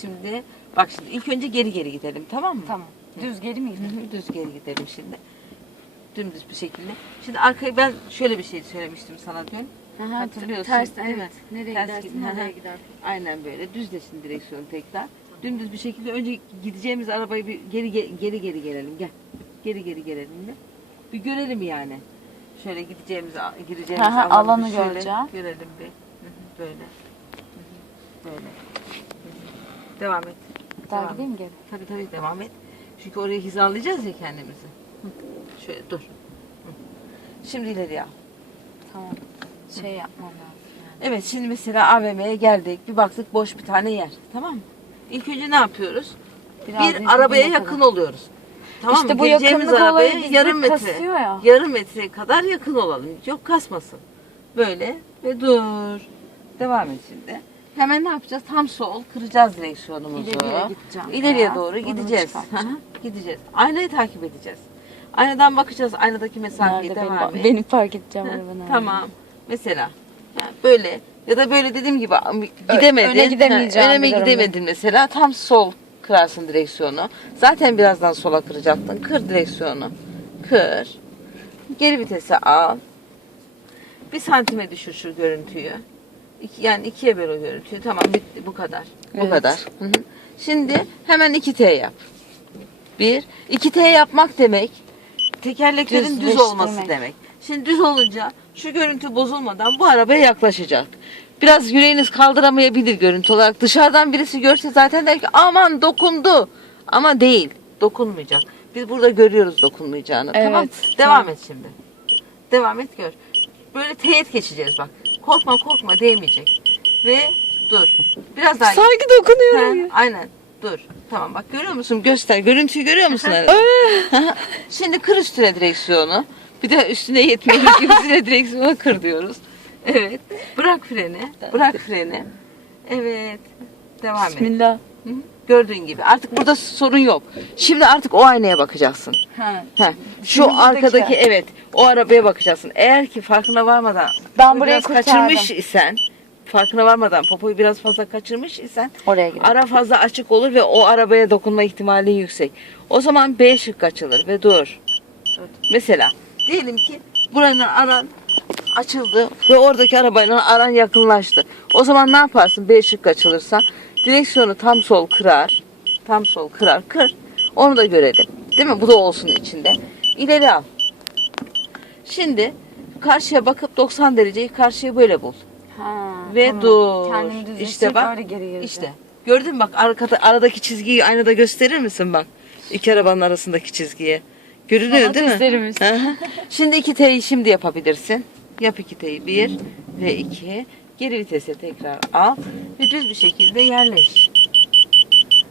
Şimdi bak şimdi ilk önce geri geri gidelim tamam mı? Tamam. Düz geri mi Hı gidelim? hı, Düz geri gidelim şimdi. Dümdüz bir şekilde. Şimdi arkayı ben şöyle bir şey söylemiştim sana dün. Hatırlıyorsun, Ters, değil mi? evet. Nereye gidersin, hı hı. nereye gider? Aynen böyle düzlesin direksiyonu tekrar. Dümdüz bir şekilde önce gideceğimiz arabayı bir geri ge- geri geri gelelim. Gel. Geri geri gelelim de. Bir görelim yani. Şöyle gideceğimiz gireceğimiz Hı hı, alanı alanı bir şöyle göreceğim. Görelim bir. Hı hı, Böyle. Hı hı, Böyle. Devam et. Daha Devam gideyim mi geri? Tabii tabii devam et. Çünkü orayı hizalayacağız ya kendimizi. Hı. Şöyle dur. Hı. Şimdi ileriye al. Tamam. Şey yapmam lazım. Yani. Evet şimdi mesela AVM'ye geldik. Bir baktık boş bir tane yer. Tamam mı? İlk önce ne yapıyoruz? Biraz bir arabaya kadar. yakın oluyoruz. Tamam İşte mı? bu yakınlık arabaya yarım metre. ya. Yarım metre kadar yakın olalım. Yok kasmasın. Böyle ve dur. Devam et şimdi. Hemen ne yapacağız? Tam sol kıracağız direksiyonumuzu. İleriye gideceğim İleriye ya. doğru gideceğiz. gideceğiz. Aynayı takip edeceğiz. Aynadan bakacağız. Aynadaki mesafeyi Nerede devam beni, et. fark edeceğim Hı, arabanın. Tamam. Mesela böyle ya da böyle dediğim gibi gidemedin. öne gidemeyeceğim Öne gidemedin mesela tam sol kırarsın direksiyonu. Zaten birazdan sola kıracaktın. Kır direksiyonu. Kır. Geri vitese al. Bir santime düşür şu görüntüyü. İki, yani ikiye böl o görüntüyü. Tamam bitti bu kadar. Bu Evet. kadar. Hı hı. Şimdi hemen 2T yap. Bir. 2T yapmak demek tekerleklerin düz Düzleştirmek. olması demek. Şimdi düz olunca şu görüntü bozulmadan bu arabaya yaklaşacak. Biraz yüreğiniz kaldıramayabilir görüntü olarak. Dışarıdan birisi görse zaten der ki aman dokundu. Ama değil. Dokunmayacak. Biz burada görüyoruz dokunmayacağını. tamam. Evet, Devam tamam. et şimdi. Devam et gör. Böyle teğet geçeceğiz bak. Korkma korkma değmeyecek. Ve dur. Biraz daha Sanki dokunuyorum. Ha, aynen. Dur. Tamam bak görüyor musun? Göster. Görüntüyü görüyor musun? Şimdi kır üstüne direksiyonu. Bir de üstüne yetmiyor üstüne direksiyonu kır diyoruz. Evet. Bırak freni. Bırak freni. Evet. Devam et. Bismillah. Hı? Gördüğün gibi. Artık burada sorun yok. Şimdi artık o aynaya bakacaksın. Ha. Heh. Şu Şimdi buradaki- arkadaki evet o arabaya bakacaksın. Eğer ki farkına varmadan Ben popoyu burayı biraz kurtardım. kaçırmış isen farkına varmadan popoyu biraz fazla kaçırmış isen Oraya gidelim. ara fazla açık olur ve o arabaya dokunma ihtimali yüksek. O zaman B şık açılır ve dur. Evet. Mesela diyelim ki buranın aran açıldı ve oradaki arabayla aran yakınlaştı. O zaman ne yaparsın B şık açılırsa? Direksiyonu tam sol kırar. Tam sol kırar. Kır. Onu da görelim. Değil mi? Bu da olsun içinde. İleri al. Şimdi karşıya bakıp 90 dereceyi karşıya böyle bul. Ha, Ve tamam. dur. Düzleştirip İşte bak. İşte. Gördün mü bak arkada, aradaki çizgiyi aynada gösterir misin bak? İki arabanın arasındaki çizgiyi. Görünüyor Sanat değil mi? şimdi iki T'yi şimdi yapabilirsin. Yap iki T'yi. Bir ve iki. Geri vitese tekrar al. Ve düz bir şekilde yerleş.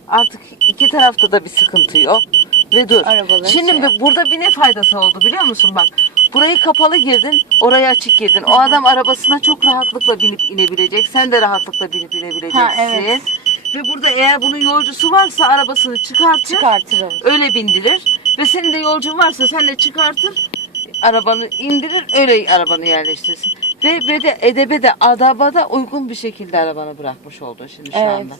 Artık iki tarafta da bir sıkıntı yok. Ve dur. Arabaları Şimdi şey burada bir ne faydası oldu biliyor musun bak. Burayı kapalı girdin, orayı açık girdin. O adam arabasına çok rahatlıkla binip inebilecek. Sen de rahatlıkla binip inebileceksin. Ha, evet. Ve burada eğer bunun yolcusu varsa arabasını çıkartır, Çıkartırım. öyle bindirir. Ve senin de yolcun varsa sen de çıkartır, arabanı indirir, öyle arabanı yerleştirsin. Ve böyle de edebe de adaba da uygun bir şekilde arabanı bırakmış oldun şimdi şu Evet. anda.